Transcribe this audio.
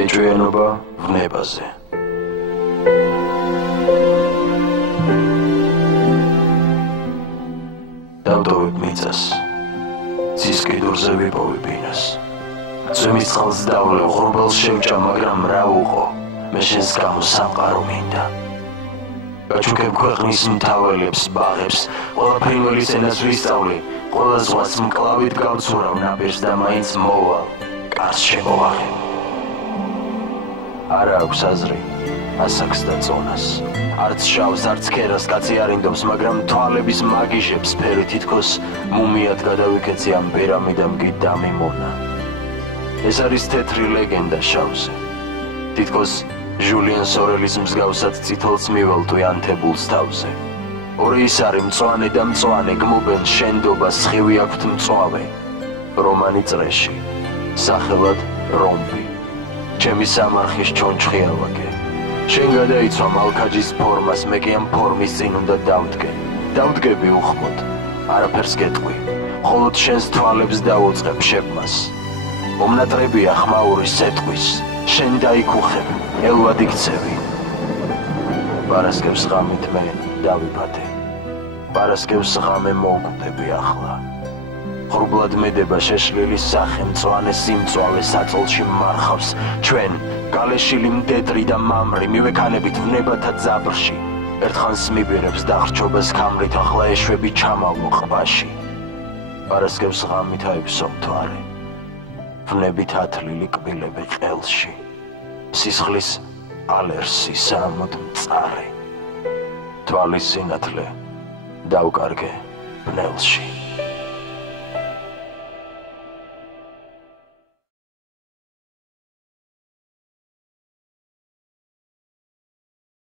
ეჭვიანობა ვნებაზე. დავტოვებ მიწას, ცის კიდურზე ვიპოვებ ბინას. ძვემის წყალს დავლევ, ღრუბელს შევჭა, მაგრამ რა უყო, მე შენს გამო სამყარო მინდა. გაჩუქებ ქვეყნის მთავრებს, ბაღებს, ყველაფერი მოლისენას ვისწავლე, ყველა ზღვას მკლავით გავცურავ ნაპირს და მაინც მოვალ, კარს შემოვაღებ. არა აქვს აზრი, ასაკს და წონას. არც შავს, არც ქერას კაცი არ ინდობს, მაგრამ თვალების მაგიჟებს ფერი თითქოს მუმიად გადავიქეცი ამ პირამიდამ კი დამიმონა. ეს არის თეთრი ლეგენდა შავზე. თითქოს ჟულიან სორელის მსგავსად წითელს მივალთვი ანთებულს თავზე. ორი ის არის მწვანე და მწვანე, გმობენ შენდობა, სხივი აქვთ მწვავე. რომანი წრეში, სახელად რომბი. ჩემი სამარხის ჩონჩხია ვაგე. შენ გადაიცვა მალქაჯის ფორმას, მე კი ამ ფორმის წინ უნდა დავდგე. დავდგები უხმოდ, არაფერს გეტყვი, მხოლოდ შენს თვალებს დავუწყებ შეფმას. მომნატრებია ხმაური სეტყვის, შენ დაიქუხებ, ელვად იქცევი. პარასკევს ღამით მე დავიფათე, პარასკევს ღამე მოვკვდები ახლა. ღრუბლად მედება შეშლილი სახე, მწვანე სიმწვავე საწოლში მარხავს, ჩვენ გალეშილი მდედრი და მამრი მივექანებით ვნებათა ძაბრში. ერთხანს მიბირებს დახრჩობას ქამრით, ახლა ეშვები ჩამალო ყბაში. პარასკევს ღამით აიფსო მთვარე, ვნებით ათლილი კბილები ყელში. სისხლის ალერსი სამოდ მწარე, თვალის სინათლე დავკარგე ბნელში.